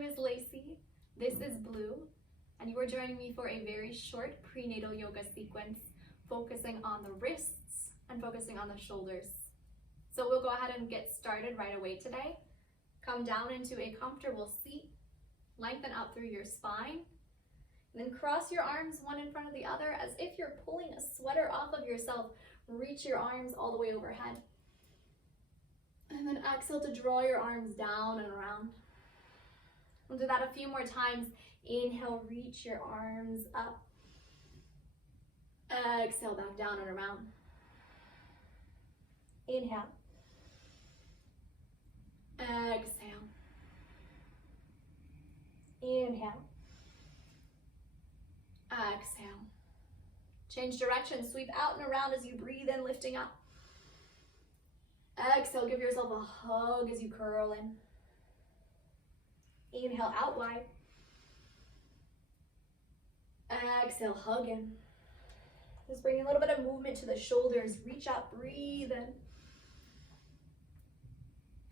name is Lacey, this is Blue, and you are joining me for a very short prenatal yoga sequence focusing on the wrists and focusing on the shoulders. So we'll go ahead and get started right away today. Come down into a comfortable seat, lengthen out through your spine, and then cross your arms one in front of the other as if you're pulling a sweater off of yourself. Reach your arms all the way overhead. And then exhale to draw your arms down and around. We'll do that a few more times. Inhale, reach your arms up. Exhale, back down and around. Inhale. Exhale. Inhale. Exhale. Change direction, sweep out and around as you breathe in, lifting up. Exhale, give yourself a hug as you curl in. Inhale, out wide. Exhale, hug in. Just bring a little bit of movement to the shoulders. Reach up, breathe in.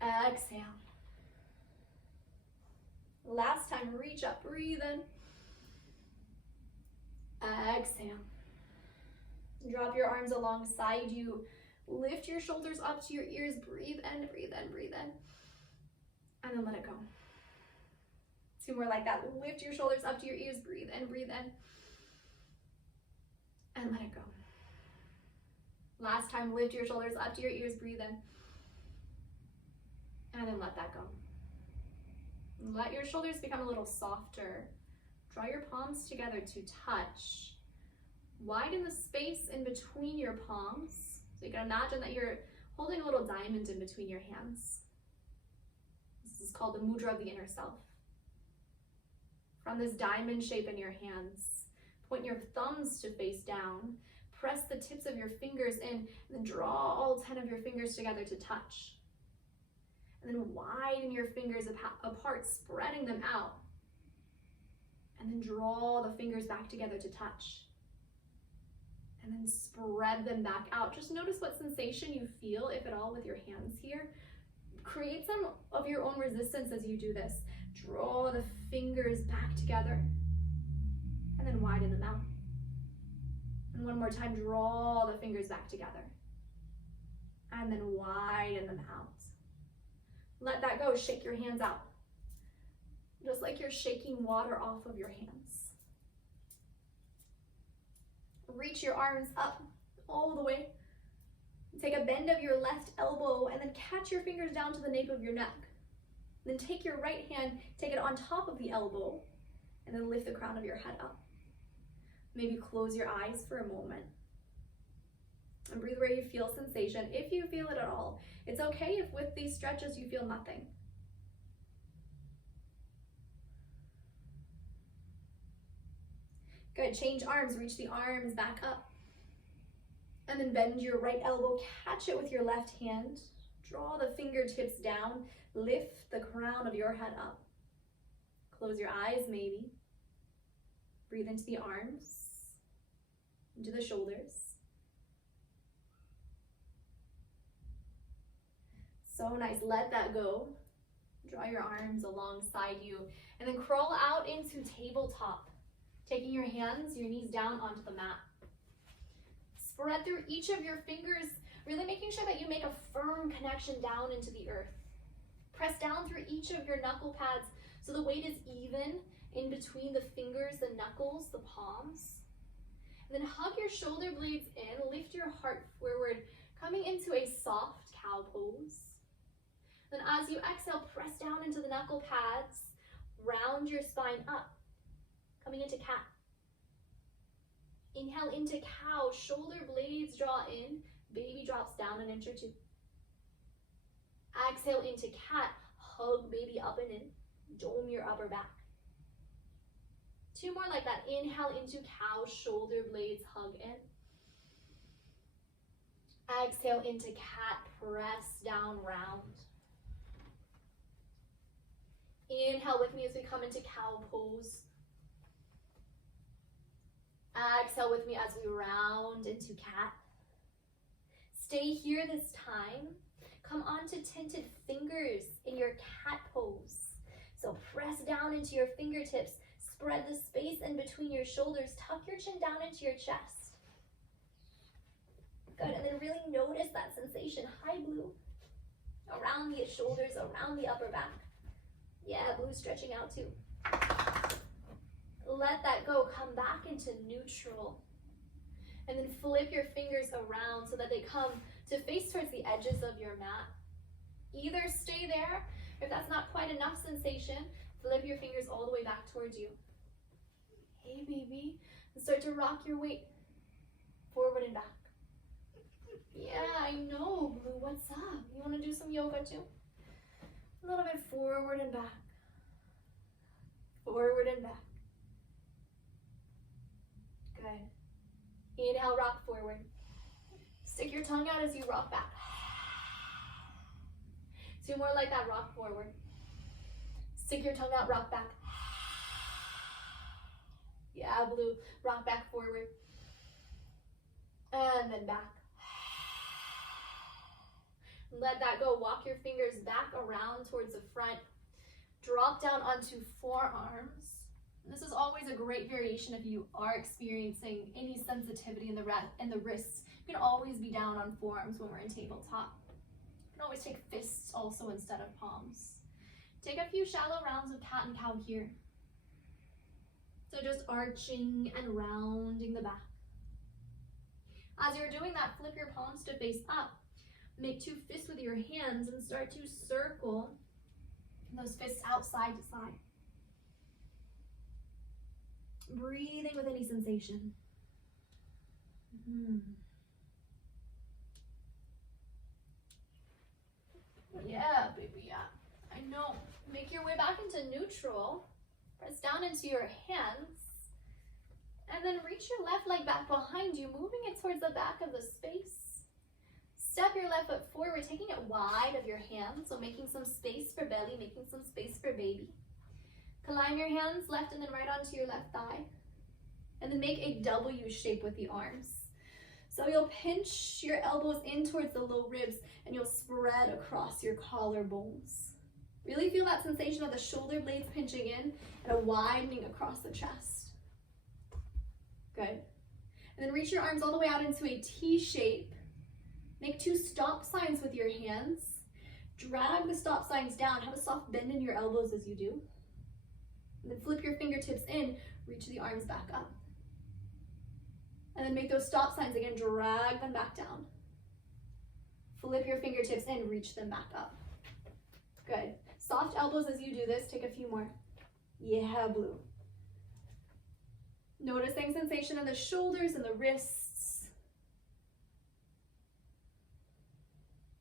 Exhale. Last time, reach up, breathe in. Exhale. Drop your arms alongside you. Lift your shoulders up to your ears. Breathe in, breathe in, breathe in. And then let it go. Two more like that. Lift your shoulders up to your ears. Breathe in, breathe in. And let it go. Last time, lift your shoulders up to your ears. Breathe in. And then let that go. Let your shoulders become a little softer. Draw your palms together to touch. Widen the space in between your palms. So you can imagine that you're holding a little diamond in between your hands. This is called the mudra of the inner self. From this diamond shape in your hands, point your thumbs to face down. Press the tips of your fingers in, and then draw all 10 of your fingers together to touch. And then widen your fingers apart, spreading them out. And then draw the fingers back together to touch. And then spread them back out. Just notice what sensation you feel, if at all, with your hands here. Create some of your own resistance as you do this. Draw the fingers back together. And then widen them out. And one more time, draw the fingers back together. And then widen them out. Let that go. Shake your hands out. Just like you're shaking water off of your hands. Reach your arms up all the way. Take a bend of your left elbow and then catch your fingers down to the nape of your neck. Then take your right hand, take it on top of the elbow, and then lift the crown of your head up. Maybe close your eyes for a moment. And breathe where you feel sensation, if you feel it at all. It's okay if with these stretches you feel nothing. Good, change arms, reach the arms back up. And then bend your right elbow, catch it with your left hand. Draw the fingertips down, lift the crown of your head up. Close your eyes maybe. Breathe into the arms, into the shoulders. So nice, let that go. Draw your arms alongside you and then crawl out into tabletop. Taking your hands, your knees down onto the mat. Spread through each of your fingers, really making sure that you make a firm connection down into the earth. Press down through each of your knuckle pads so the weight is even in between the fingers, the knuckles, the palms. And then hug your shoulder blades in, lift your heart forward, coming into a soft cow pose. Then as you exhale, press down into the knuckle pads, round your spine up. Coming into cat. Inhale into cow, shoulder blades draw in, baby drops down an inch or two. Exhale into cat, hug baby up and in, dome your upper back. Two more like that. Inhale into cow, shoulder blades hug in. Exhale into cat, press down, round. Inhale with me as we come into cow pose. Exhale with me as we round into cat. Stay here this time. Come onto tented fingers in your cat pose. So press down into your fingertips, spread the space in between your shoulders, tuck your chin down into your chest. Good, and then really notice that sensation, high blue, around the shoulders, around the upper back. Yeah, blue stretching out too. Let that go, come back into neutral. And then flip your fingers around so that they come to face towards the edges of your mat. Either stay there, if that's not quite enough sensation, flip your fingers all the way back towards you. Hey baby, and start to rock your weight forward and back. Yeah, I know, Blue, what's up? You want to do some yoga too? A little bit forward and back. Forward and back. Good. Inhale, rock forward. Stick your tongue out as you rock back. Do more like that, rock forward. Stick your tongue out, rock back. Yeah, Blue, rock back forward. And then back. Let that go. Walk your fingers back around towards the front. Drop down onto forearms. This is always a great variation if you are experiencing any sensitivity in the wrists. You can always be down on forearms when we're in tabletop. You can always take fists also instead of palms. Take a few shallow rounds of cat and cow here. So just arching and rounding the back. As you're doing that, flip your palms to face up. Make two fists with your hands and start to circle those fists out side to side. Breathing with any sensation. Yeah, baby, yeah. I know. Make your way back into neutral. Press down into your hands. And then reach your left leg back behind you, moving it towards the back of the space. Step your left foot forward, taking it wide of your hands, so making some space for belly, making some space for baby. Climb your hands left and then right onto your left thigh. And then make a W shape with the arms. So you'll pinch your elbows in towards the low ribs and you'll spread across your collarbones. Really feel that sensation of the shoulder blades pinching in and a widening across the chest. Good. And then reach your arms all the way out into a T shape. Make two stop signs with your hands. Drag the stop signs down. Have a soft bend in your elbows as you do. And then flip your fingertips in. Reach the arms back up. And then make those stop signs again. Drag them back down. Flip your fingertips in. Reach them back up. Good. Soft elbows as you do this. Take a few more. Yeah, Blue. Noticing sensation in the shoulders and the wrists.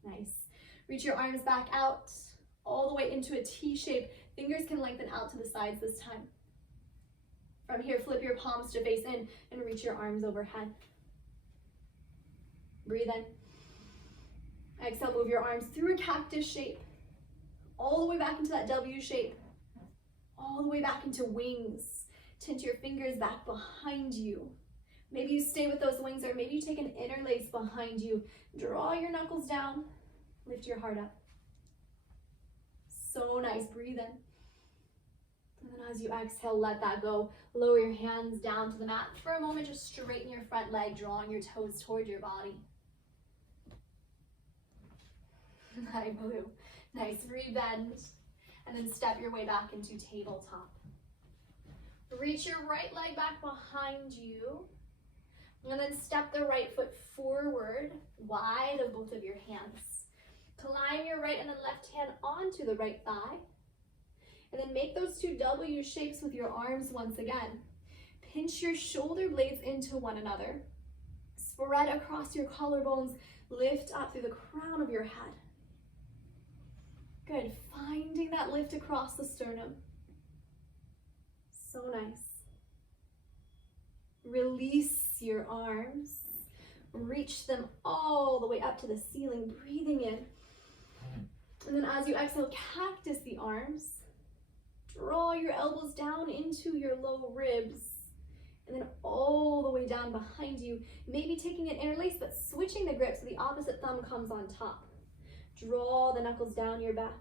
Nice. Reach your arms back out all the way into a T shape. Fingers can lengthen out to the sides this time. From here, flip your palms to face in and reach your arms overhead. Breathe in. Exhale, move your arms through a cactus shape. All the way back into that W shape. All the way back into wings. Tint your fingers back behind you. Maybe you stay with those wings, or maybe you take an interlace behind you. Draw your knuckles down. Lift your heart up. So nice. Breathe in. And then as you exhale, let that go. Lower your hands down to the mat. For a moment, just straighten your front leg, drawing your toes toward your body. Hi, Blue. Nice. Rebend. And then step your way back into tabletop. Reach your right leg back behind you. And then step the right foot forward, wide of both of your hands. Climb your right and then left hand onto the right thigh. And then make those two W shapes with your arms once again. Pinch your shoulder blades into one another. Spread across your collarbones. Lift up through the crown of your head. Good. Finding that lift across the sternum. So nice. Release your arms. Reach them all the way up to the ceiling. Breathing in. And then as you exhale, cactus the arms. Draw your elbows down into your low ribs. And then all the way down behind you. Maybe taking an interlace, but switching the grip so the opposite thumb comes on top. Draw the knuckles down your back.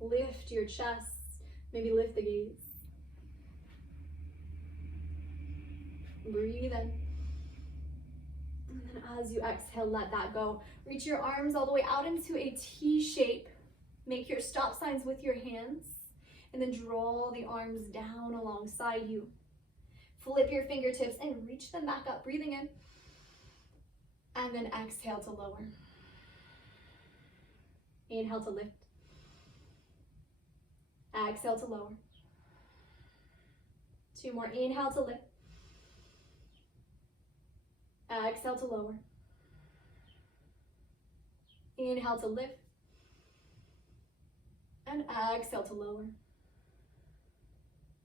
Lift your chest. Maybe lift the gaze. Breathe in. And then as you exhale, let that go. Reach your arms all the way out into a T shape. Make your stop signs with your hands. And then draw the arms down alongside you. Flip your fingertips and reach them back up. Breathing in. And then exhale to lower. Inhale to lift. Exhale to lower. 2 more. Inhale to lift. Exhale to lower. Inhale to lift. And exhale to lower.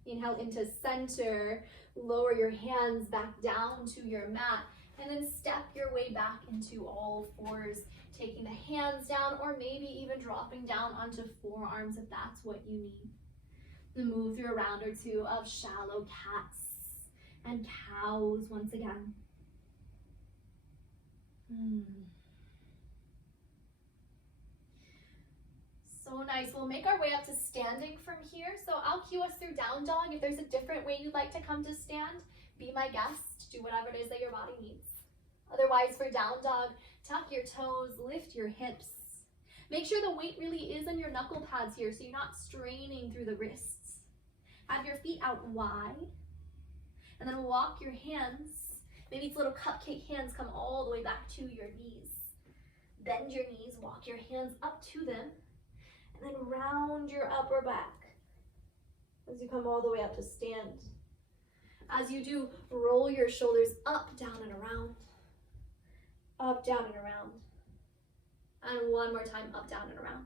Inhale into center. Lower your hands back down to your mat. And then step your way back into all fours. Taking the hands down or maybe even dropping down onto forearms if that's what you need. Then move through a round or two of shallow cats and cows once again. So nice. We'll make our way up to standing from here. So I'll cue us through down dog. If there's a different way you'd like to come to stand, be my guest. Do whatever it is that your body needs. Otherwise, for down dog, tuck your toes, lift your hips. Make sure the weight really is in your knuckle pads here so you're not straining through the wrists. Have your feet out wide. And then walk your hands. Maybe it's little cupcake hands, come all the way back to your knees. Bend your knees, walk your hands up to them. And then round your upper back as you come all the way up to stand. As you do, roll your shoulders up, down, and around. Up, down, and around. And one more time, up, down, and around.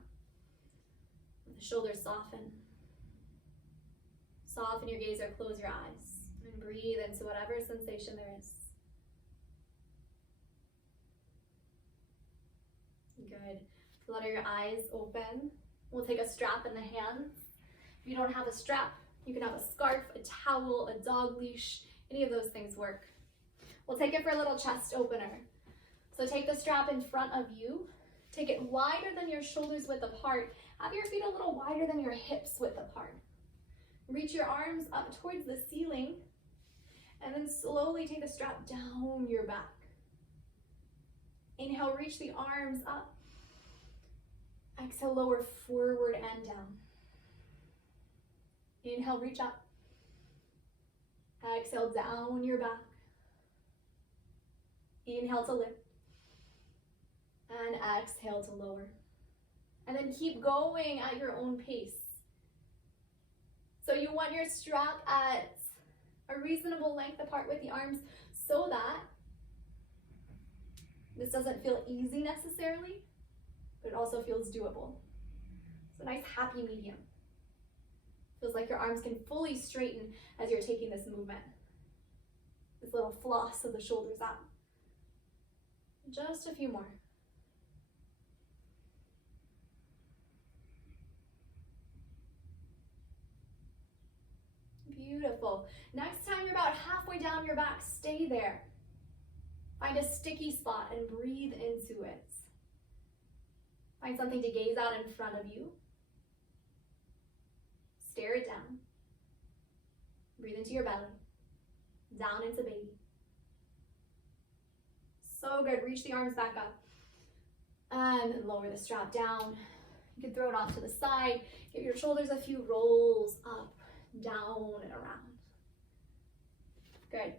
The shoulders soften. Soften your gaze or close your eyes. And breathe into whatever sensation there is. Good. Flutter your eyes open. We'll take a strap in the hands. If you don't have a strap, you can have a scarf, a towel, a dog leash. Any of those things work. We'll take it for a little chest opener. So take the strap in front of you. Take it wider than your shoulders width apart. Have your feet a little wider than your hips width apart. Reach your arms up towards the ceiling. And then slowly take the strap down your back. Inhale, reach the arms up. Exhale, lower forward and down. Inhale, reach up. Exhale, down your back. Inhale to lift. And exhale to lower. And then keep going at your own pace. So you want your strap at a reasonable length apart with the arms so that this doesn't feel easy necessarily, but it also feels doable. It's a nice happy medium. Feels like your arms can fully straighten as you're taking this movement. This little floss of the shoulders out. Just a few more. Beautiful. Next time you're about halfway down your back, stay there. Find a sticky spot and breathe into it. Find something to gaze at in front of you. Stare it down. Breathe into your belly. Down into baby. So good. Reach the arms back up. And lower the strap down. You can throw it off to the side. Give your shoulders a few rolls up, down, and around. Good.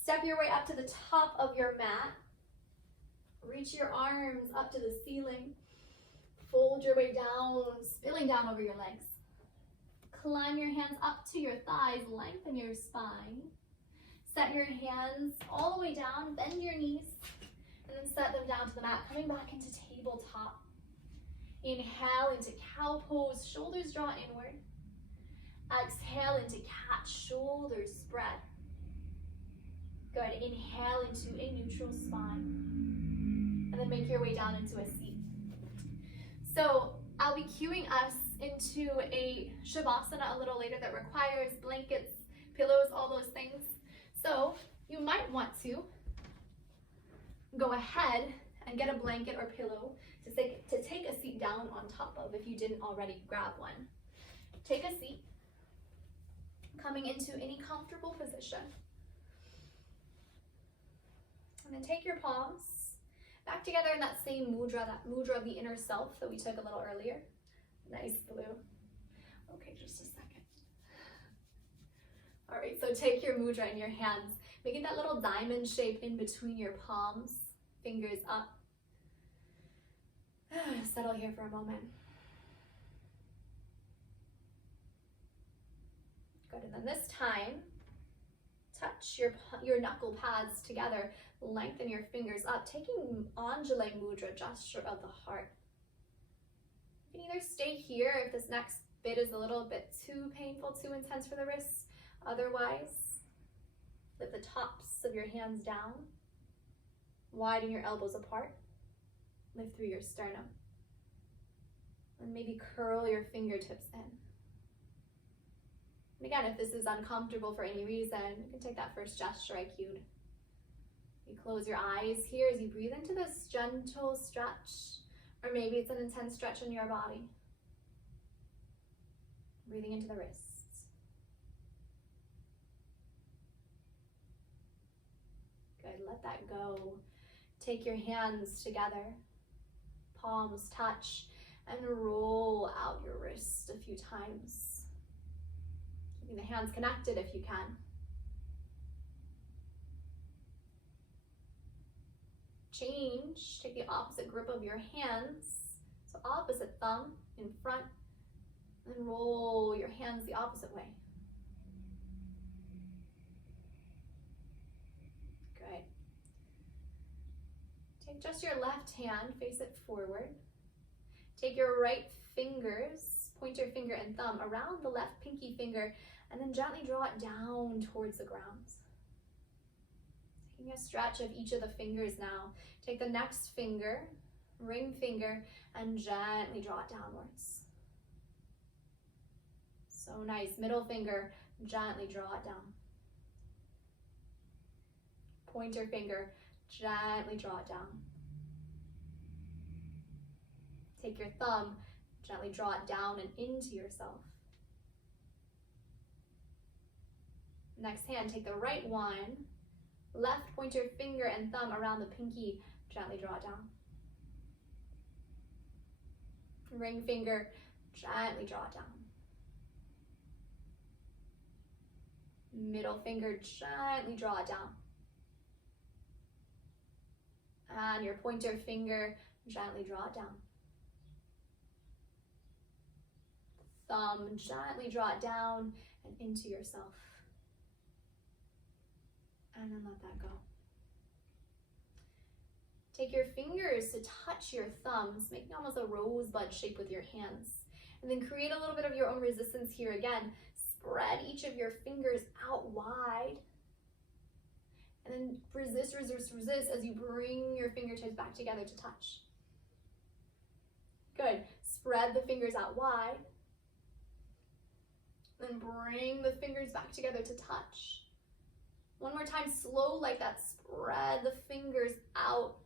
Step your way up to the top of your mat. Reach your arms up to the ceiling. Fold your way down, spilling down over your legs. Climb your hands up to your thighs, lengthen your spine. Set your hands all the way down, bend your knees, and then set them down to the mat, coming back into tabletop. Inhale into cow pose, shoulders draw inward. Exhale into cat, shoulders spread. Good. Inhale into a neutral spine. And then make your way down into a seat. So I'll be cueing us into a Shavasana a little later that requires blankets, pillows, all those things. So you might want to go ahead and get a blanket or pillow to take a seat down on top of if you didn't already grab one. Take a seat, coming into any comfortable position. And then take your palms back together in that same mudra, that mudra of the inner self that we took a little earlier. Nice blue. Okay, just a second. All right, so take your mudra in your hands, making that little diamond shape in between your palms, fingers up. Settle here for a moment. Good, and then this time, touch your knuckle pads together, lengthen your fingers up, taking Anjali Mudra, gesture of the heart. You can either stay here if this next bit is a little bit too painful, too intense for the wrists. Otherwise, lift the tops of your hands down, widen your elbows apart, lift through your sternum, and maybe curl your fingertips in. And again, if this is uncomfortable for any reason, you can take that first gesture I cued. You close your eyes here as you breathe into this gentle stretch, or maybe it's an intense stretch in your body. Breathing into the wrists. Good, let that go. Take your hands together, palms touch, and roll out your wrist a few times. Keeping the hands connected if you can. Change, take the opposite grip of your hands. So opposite thumb in front, and roll your hands the opposite way. Good. Take just your left hand, face it forward. Take your right fingers, pointer finger and thumb around the left pinky finger, and then gently draw it down towards the ground. Taking a stretch of each of the fingers now. Take the next finger, ring finger, and gently draw it downwards. So nice. Middle finger, gently draw it down. Pointer finger, gently draw it down. Take your thumb, gently draw it down and into yourself. Next hand, take the right one, left pointer finger and thumb around the pinky, gently draw it down. Ring finger, gently draw it down. Middle finger, gently draw it down. And your pointer finger, gently draw it down. Thumb, gently draw it down and into yourself. And then let that go. Take your fingers to touch your thumbs, making almost a rosebud shape with your hands. And then create a little bit of your own resistance here again. Spread each of your fingers out wide. And then resist, resist, resist as you bring your fingertips back together to touch. Good. Spread the fingers out wide. Then bring the fingers back together to touch. One more time, slow like that. Spread the fingers out.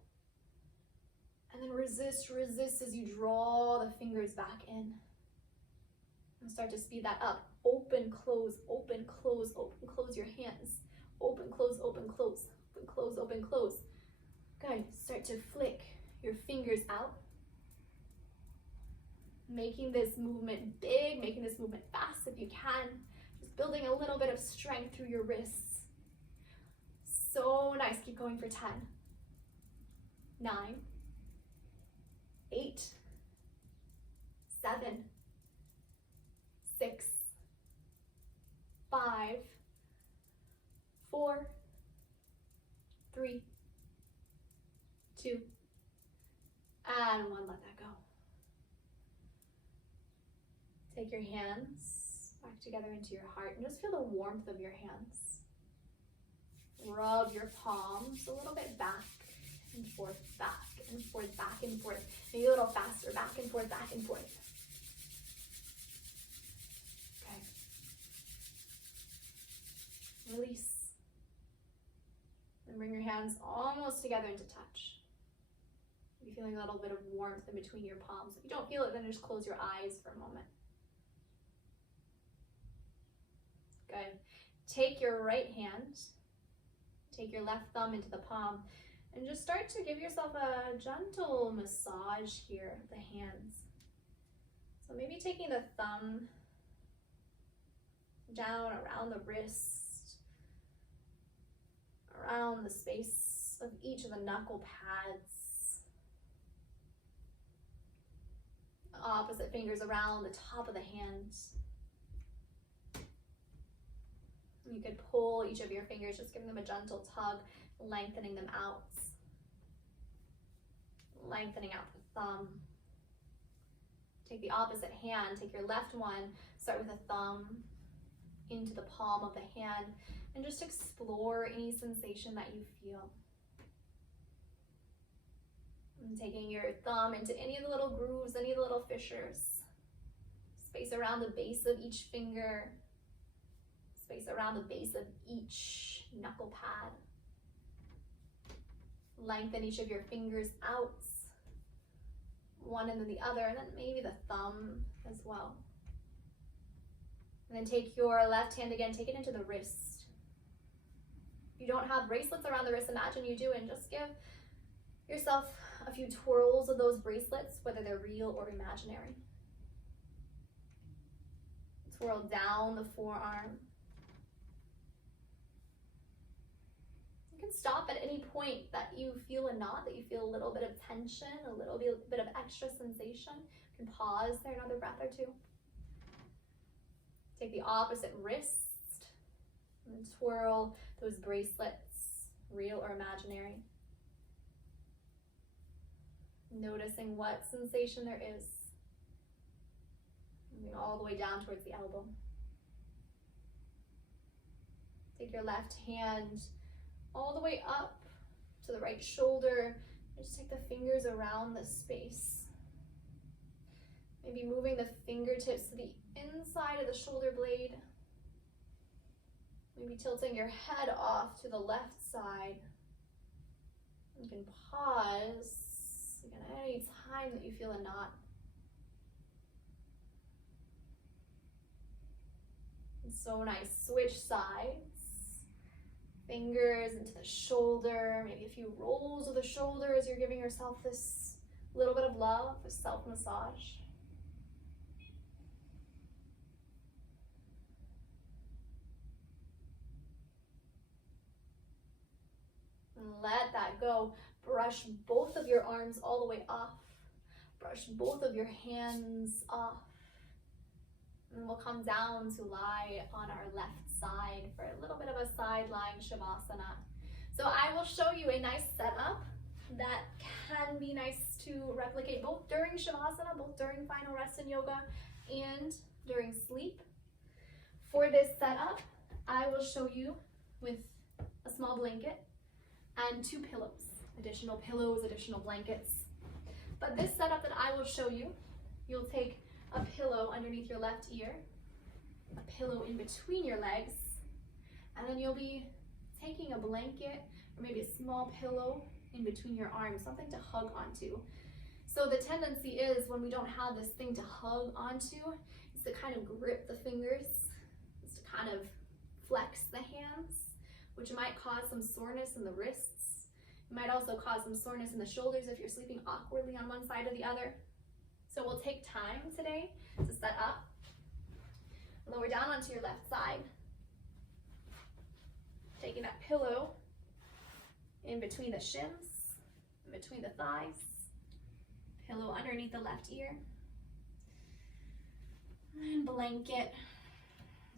And then resist, resist as you draw the fingers back in. And start to speed that up. Open, close, open, close, open, close your hands. Open, close, open, close, open, close, open, close. Good. Start to flick your fingers out. Making this movement big, making this movement fast if you can. Just building a little bit of strength through your wrists. So nice. Keep going for 10, 9, 8, 7, 6, 5, 4, 3, 2, and 1. Let that go. Take your hands back together into your heart and just feel the warmth of your hands. Rub your palms a little bit back and forth, back and forth, back and forth. Maybe a little faster, back and forth, back and forth. Okay. Release. And bring your hands almost together into touch. You're feeling a little bit of warmth in between your palms. If you don't feel it, then just close your eyes for a moment. Good. Take your right hand, take your left thumb into the palm, and just start to give yourself a gentle massage here with the hands. So maybe taking the thumb down around the wrist, around the space of each of the knuckle pads. The opposite fingers around the top of the hands. You could pull each of your fingers, just giving them a gentle tug, lengthening them out. Lengthening out the thumb. Take the opposite hand, take your left one, start with a thumb into the palm of the hand, and just explore any sensation that you feel. And taking your thumb into any of the little grooves, any of the little fissures. Space around the base of each finger. Space around the base of each knuckle pad. Lengthen each of your fingers out. One and then the other, and then maybe the thumb as well. And then take your left hand again, take it into the wrist. If you don't have bracelets around the wrist, imagine you do, and just give yourself a few twirls of those bracelets, whether they're real or imaginary. Twirl down the forearm. You can stop at any point that you feel a knot, that you feel a little bit of tension, a little bit of extra sensation. You can pause there another breath or two. Take the opposite wrist and twirl those bracelets, real or imaginary. Noticing what sensation there is. Moving all the way down towards the elbow. Take your left hand all the way up to the right shoulder. Just take the fingers around the space. Maybe moving the fingertips to the inside of the shoulder blade. Maybe tilting your head off to the left side. You can pause again at any time that you feel a knot. It's so nice. Switch sides. Fingers into the shoulder, maybe a few rolls of the shoulder as you're giving yourself this little bit of love, this self-massage. And let that go. Brush both of your arms all the way off. Brush both of your hands off. And we'll come down to lie on our left side for a little bit of a side lying Shavasana. So I will show you a nice setup that can be nice to replicate both during Shavasana, both during final rest in yoga, and during sleep. For this setup, I will show you with a small blanket and 2 pillows, additional blankets. But this setup that I will show you, you'll take a pillow underneath your left ear, a pillow in between your legs, and then you'll be taking a blanket or maybe a small pillow in between your arms, something to hug onto. So the tendency is when we don't have this thing to hug onto, is to kind of grip the fingers, is to kind of flex the hands, which might cause some soreness in the wrists. It might also cause some soreness in the shoulders if you're sleeping awkwardly on one side or the other. So we'll take time today to set up. Lower down onto your left side. Taking that pillow in between the shins, in between the thighs. Pillow underneath the left ear. And blanket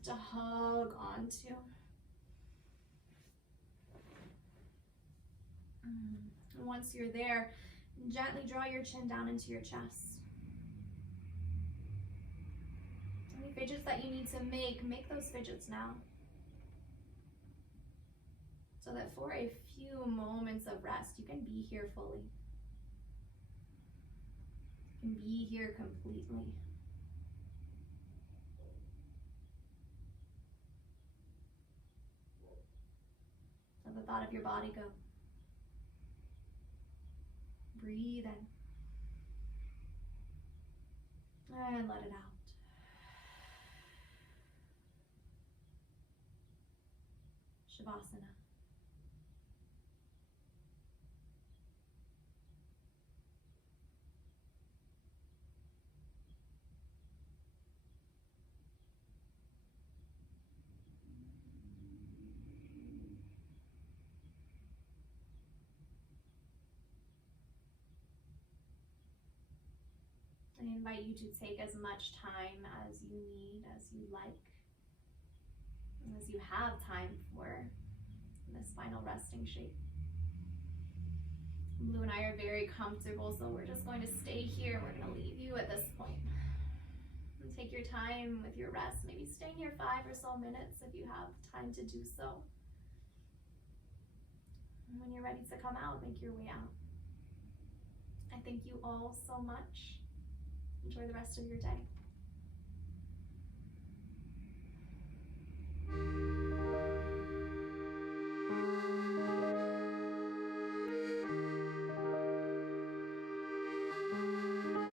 to hug onto. And once you're there, gently draw your chin down into your chest. Any fidgets that you need to make those fidgets now. So that for a few moments of rest, you can be here fully. You can be here completely. Let the thought of your body go. Breathe in. And let it out. Shavasana. I invite you to take as much time as you need, as you like, and as you have time for this final resting shape. Blue and I are very comfortable, so we're just going to stay here. We're going to leave you at this point. And take your time with your rest, maybe staying here 5 or so minutes if you have time to do so. And when you're ready to come out, make your way out. I thank you all so much. Enjoy the rest of your day.